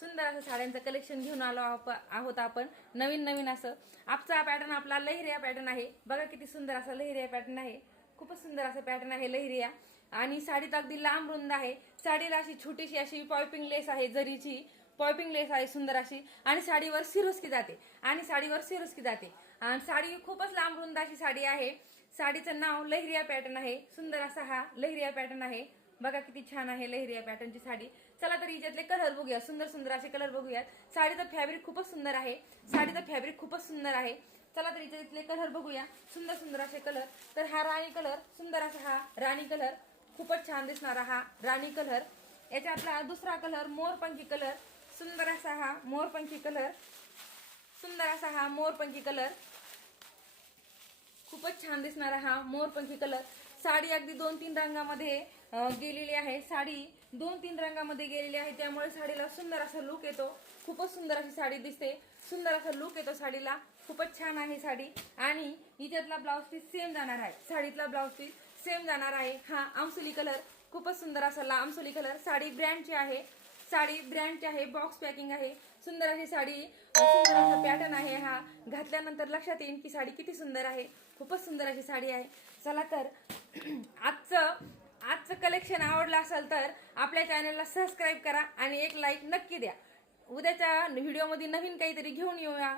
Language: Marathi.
सुंदर असं साड्यांचं कलेक्शन घेऊन आलो आहोत आपण नवीन असं। आजचा पॅटर्न आपला लहिरिया पॅटर्न आहे। बघा किती सुंदर असा लहिरिया पॅटर्न आहे, खूपच सुंदर असं पॅटर्न आहे लहिरिया। आणि साडी तर अगदी लांब रुंद आहे, साडीला अशी छोटीशी अशी पॉयपिंग लेस आहे, जरीची पॉयपिंग लेस आहे सुंदर अशी। आणि साडीवर सिरोस्की जाते आणि साडी खूपच लांब रुंद अशी साडी आहे। साडीचं नाव लहिरिया पॅटर्न आहे, सुंदर असा हा लहिरिया पॅटर्न आहे। बघा किती छान आहे लहिरिया पॅटर्नची साडी। चला तर हिच्यातले कलर बघूया, सुंदर असे कलर बघूयात। साडीचं फॅब्रिक खूपच सुंदर आहे, चला तर हिच्यातले कलर बघूया, सुंदर असे कलर। तर हा राणी कलर, सुंदर असा हा राणी कलर, खूपच छान दिसणारा हा राणी कलर। याच्यातला दुसरा कलर मोरपंखी कलर, सुंदर असा हा मोरपंखी कलर, खूपच छान दिसणारा हा मोरपंखी कलर। साडी अगदी 2-3 रंगामध्ये गेलेली आहे, साडी 2-3 रंगामध्ये गेलेली आहे, त्यामुळे साडीला सुंदर असा लुक येतो, खूपच सुंदर अशी साडी दिसते, सुंदर असा लुक येतो साडीला, खूपच छान आहे साडी। आणि हिच्यातला ब्लाउज पीस सेम जाणार आहे, साडीतला ब्लाउज पीस सेम जाणार आहे। हा आमसुली कलर, खूपच सुंदर असा आमसुली कलर। साडी ब्रँडची आहे, बॉक्स पॅकिंग आहे, सुंदर अशी साडी, सुंदर असा पॅटर्न आहे हा। घातल्यानंतर लक्षात येईल की साडी किती सुंदर आहे, खूपच सुंदर अशी साडी आहे। चला तर आजचं कलेक्शन आवडलं असेल तर आपल्या चॅनलला सबस्क्राईब करा आणि एक लाईक नक्की द्या। उद्याच्या व्हिडिओमध्ये नवीन काहीतरी घेऊन येऊया।